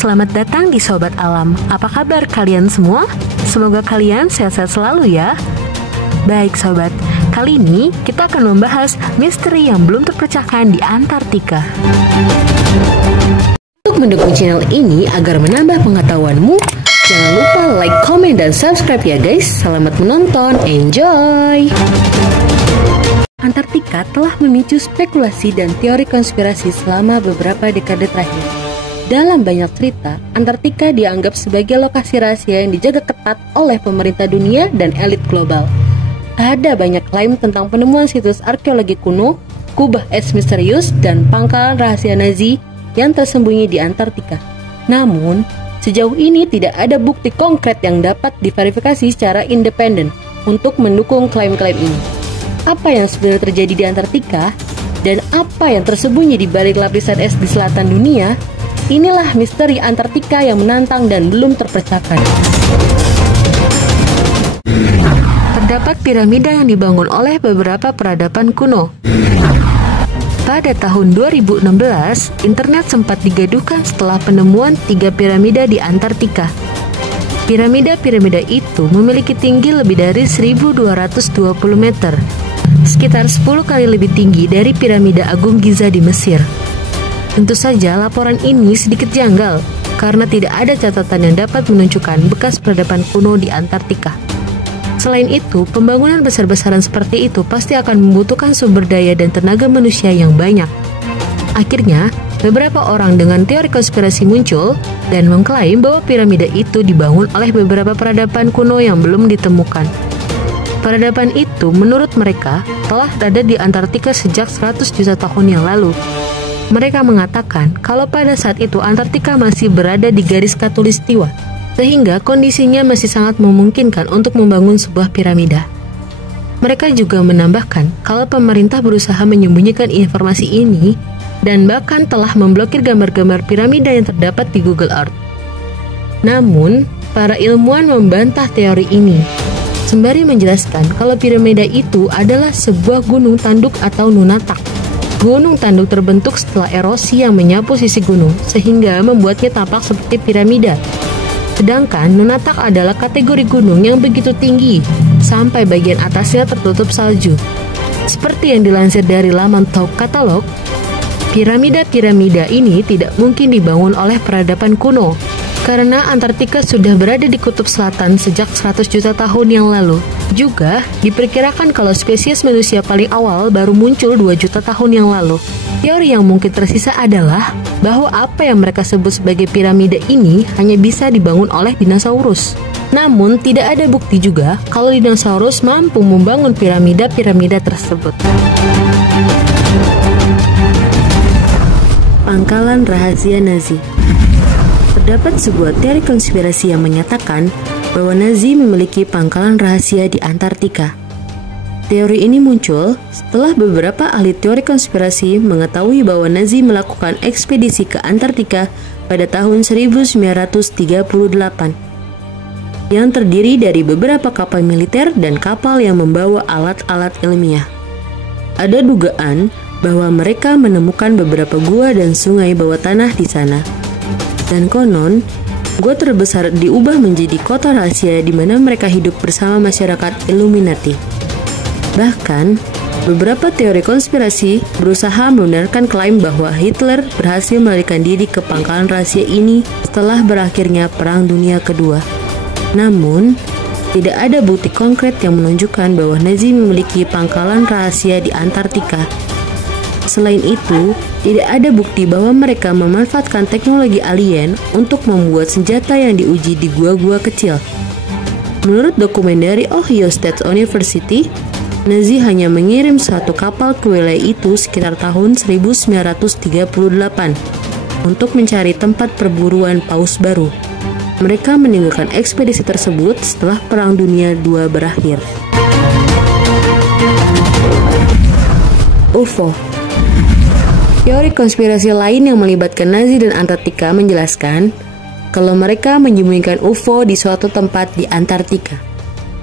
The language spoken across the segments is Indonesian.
selamat datang di Sobat Alam. Apa kabar kalian semua? Semoga kalian sehat-sehat selalu ya. Baik sobat, kali ini kita akan membahas misteri yang belum terpecahkan di Antartika. Untuk mendukung channel ini agar menambah pengetahuanmu, jangan lupa like, komen, dan subscribe ya guys. Selamat menonton, enjoy! Antartika telah memicu spekulasi dan teori konspirasi selama beberapa dekade terakhir. Dalam banyak cerita, Antartika dianggap sebagai lokasi rahasia yang dijaga ketat oleh pemerintah dunia dan elit global. Ada banyak klaim tentang penemuan situs arkeologi kuno, kubah es misterius, dan pangkalan rahasia Nazi yang tersembunyi di Antartika. Namun, sejauh ini tidak ada bukti konkret yang dapat diverifikasi secara independen untuk mendukung klaim-klaim ini. Apa yang sebenarnya terjadi di Antartika dan apa yang tersembunyi di balik lapisan es di selatan dunia? Inilah misteri Antartika yang menantang dan belum terpecahkan. Terdapat piramida yang dibangun oleh beberapa peradaban kuno. Pada tahun 2016, internet sempat digaduhkan setelah penemuan 3 piramida di Antartika. Piramida-piramida itu memiliki tinggi lebih dari 1220 meter, sekitar 10 kali lebih tinggi dari piramida Agung Giza di Mesir. Tentu saja laporan ini sedikit janggal karena tidak ada catatan yang dapat menunjukkan bekas peradaban kuno di Antartika. Selain itu, pembangunan besar-besaran seperti itu pasti akan membutuhkan sumber daya dan tenaga manusia yang banyak. Akhirnya, beberapa orang dengan teori konspirasi muncul dan mengklaim bahwa piramida itu dibangun oleh beberapa peradaban kuno yang belum ditemukan. Peradaban itu menurut mereka telah ada di Antartika sejak 100 juta tahun yang lalu. Mereka mengatakan kalau pada saat itu Antartika masih berada di garis khatulistiwa, sehingga kondisinya masih sangat memungkinkan untuk membangun sebuah piramida. Mereka juga menambahkan kalau pemerintah berusaha menyembunyikan informasi ini dan bahkan telah memblokir gambar-gambar piramida yang terdapat di Google Earth. Namun, para ilmuwan membantah teori ini, sembari menjelaskan kalau piramida itu adalah sebuah gunung tanduk atau nunatak. Gunung tanduk terbentuk setelah erosi yang menyapu sisi gunung, sehingga membuatnya tampak seperti piramida. Sedangkan nunatak adalah kategori gunung yang begitu tinggi, sampai bagian atasnya tertutup salju. Seperti yang dilansir dari laman Tauk Katalog, piramida-piramida ini tidak mungkin dibangun oleh peradaban kuno, karena Antartika sudah berada di kutub selatan sejak 100 juta tahun yang lalu. Juga, diperkirakan kalau spesies manusia paling awal baru muncul 2 juta tahun yang lalu. Teori yang mungkin tersisa adalah bahwa apa yang mereka sebut sebagai piramida ini hanya bisa dibangun oleh dinosaurus. Namun, tidak ada bukti juga kalau dinosaurus mampu membangun piramida-piramida tersebut. Pangkalan rahasia Nazi. Terdapat sebuah teori konspirasi yang menyatakan bahwa Nazi memiliki pangkalan rahasia di Antartika. Teori ini muncul setelah beberapa ahli teori konspirasi mengetahui bahwa Nazi melakukan ekspedisi ke Antartika pada tahun 1938 yang terdiri dari beberapa kapal militer dan kapal yang membawa alat-alat ilmiah. Ada dugaan bahwa mereka menemukan beberapa gua dan sungai bawah tanah di sana. Dan konon, gua terbesar diubah menjadi kota rahasia di mana mereka hidup bersama masyarakat Illuminati. Bahkan, beberapa teori konspirasi berusaha membenarkan klaim bahwa Hitler berhasil melarikan diri ke pangkalan rahasia ini setelah berakhirnya Perang Dunia Kedua. Namun, tidak ada bukti konkret yang menunjukkan bahwa Nazi memiliki pangkalan rahasia di Antartika. Selain itu, tidak ada bukti bahwa mereka memanfaatkan teknologi alien untuk membuat senjata yang diuji di gua-gua kecil. Menurut dokumen dari Ohio State University, Nazi hanya mengirim satu kapal ke wilayah itu sekitar tahun 1938 untuk mencari tempat perburuan paus baru. Mereka meninggalkan ekspedisi tersebut setelah Perang Dunia II berakhir. UFO. Teori konspirasi lain yang melibatkan Nazi dan Antartika menjelaskan kalau mereka menyembunyikan UFO di suatu tempat di Antartika.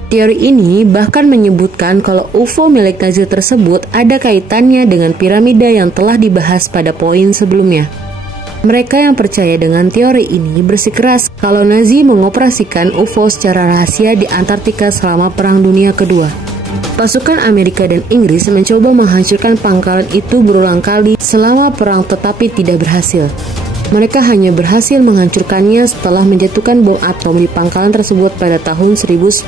Teori ini bahkan menyebutkan kalau UFO milik Nazi tersebut ada kaitannya dengan piramida yang telah dibahas pada poin sebelumnya. Mereka yang percaya dengan teori ini bersikeras kalau Nazi mengoperasikan UFO secara rahasia di Antartika selama Perang Dunia Kedua. Pasukan Amerika dan Inggris mencoba menghancurkan pangkalan itu berulang kali selama perang tetapi tidak berhasil. Mereka hanya berhasil menghancurkannya setelah menjatuhkan bom atom di pangkalan tersebut pada tahun 1958.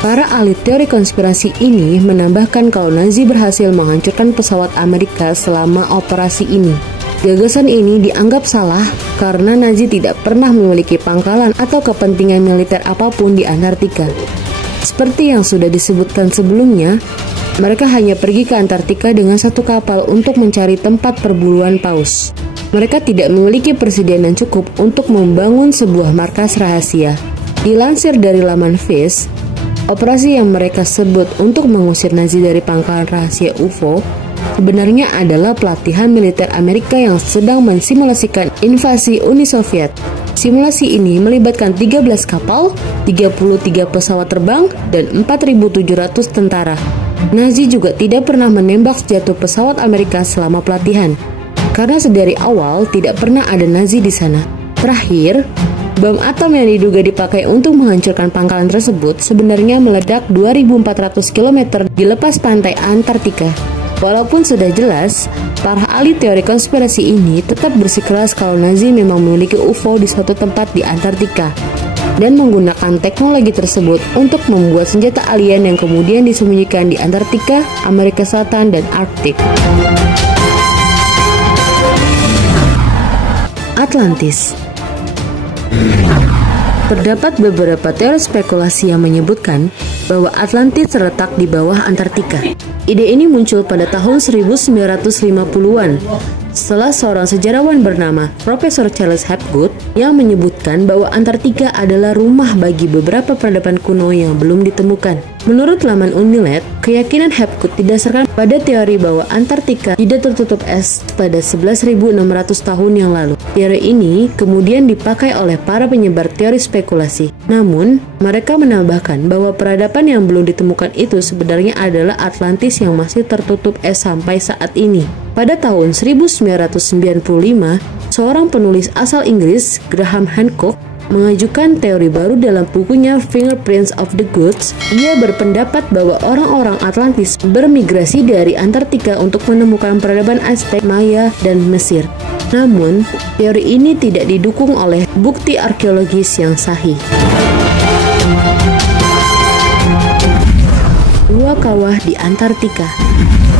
Para ahli teori konspirasi ini menambahkan kalau Nazi berhasil menghancurkan pesawat Amerika selama operasi ini. Gagasan ini dianggap salah karena Nazi tidak pernah memiliki pangkalan atau kepentingan militer apapun di Antartika. Seperti yang sudah disebutkan sebelumnya, mereka hanya pergi ke Antartika dengan satu kapal untuk mencari tempat perburuan paus. Mereka tidak memiliki persediaan yang cukup untuk membangun sebuah markas rahasia. Dilansir dari laman Vice, operasi yang mereka sebut untuk mengusir Nazi dari pangkalan rahasia UFO sebenarnya adalah pelatihan militer Amerika yang sedang mensimulasikan invasi Uni Soviet. Simulasi ini melibatkan 13 kapal, 33 pesawat terbang, dan 4.700 tentara. Nazi juga tidak pernah menembak jatuh pesawat Amerika selama pelatihan, karena sedari awal tidak pernah ada Nazi di sana. Terakhir, bom atom yang diduga dipakai untuk menghancurkan pangkalan tersebut sebenarnya meledak 2.400 km di lepas pantai Antartika. Walaupun sudah jelas, para ahli teori konspirasi ini tetap bersikeras kalau Nazi memang memiliki UFO di suatu tempat di Antartika dan menggunakan teknologi tersebut untuk membuat senjata alien yang kemudian disembunyikan di Antartika, Amerika Selatan, dan Arktik. Atlantis. Terdapat beberapa teori spekulasi yang menyebutkan bahwa Atlantis terletak di bawah Antartika. Ide ini muncul pada tahun 1950-an setelah seorang sejarawan bernama Profesor Charles Hapgood yang menyebutkan bahwa Antartika adalah rumah bagi beberapa peradaban kuno yang belum ditemukan. Menurut laman Unilet, keyakinan Hapgood didasarkan pada teori bahwa Antartika tidak tertutup es pada 11.600 tahun yang lalu. Teori ini kemudian dipakai oleh para penyebar teori spekulasi. Namun, mereka menambahkan bahwa peradaban yang belum ditemukan itu sebenarnya adalah Atlantis yang masih tertutup es sampai saat ini. Pada tahun 1995, seorang penulis asal Inggris, Graham Hancock, mengajukan teori baru dalam bukunya Fingerprints of the Gods. Ia berpendapat bahwa orang-orang Atlantis bermigrasi dari Antartika untuk menemukan peradaban Aztec, Maya, dan Mesir. Namun, teori ini tidak didukung oleh bukti arkeologis yang sahih. Dua kawah di Antartika.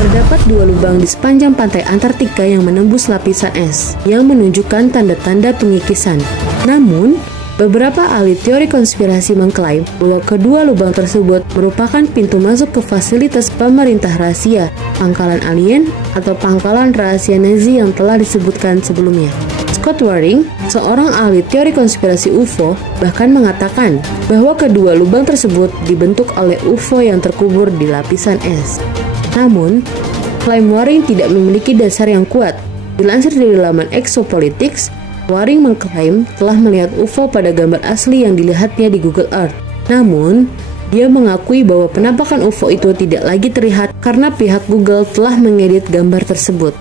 Terdapat dua lubang di sepanjang pantai Antartika yang menembus lapisan es, yang menunjukkan tanda-tanda pengikisan. Namun, beberapa ahli teori konspirasi mengklaim bahwa kedua lubang tersebut merupakan pintu masuk ke fasilitas pemerintah rahasia, pangkalan alien, atau pangkalan rahasia Nazi yang telah disebutkan sebelumnya. Scott Waring, seorang ahli teori konspirasi UFO, bahkan mengatakan bahwa kedua lubang tersebut dibentuk oleh UFO yang terkubur di lapisan es. Namun, klaim Waring tidak memiliki dasar yang kuat. Dilansir dari laman Exopolitics, Waring mengklaim telah melihat UFO pada gambar asli yang dilihatnya di Google Earth. Namun, dia mengakui bahwa penampakan UFO itu tidak lagi terlihat karena pihak Google telah mengedit gambar tersebut.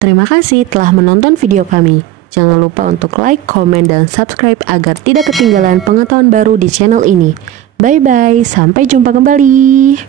Terima kasih telah menonton video kami. Jangan lupa untuk like, komen, dan subscribe agar tidak ketinggalan pengetahuan baru di channel ini. Bye-bye, sampai jumpa kembali.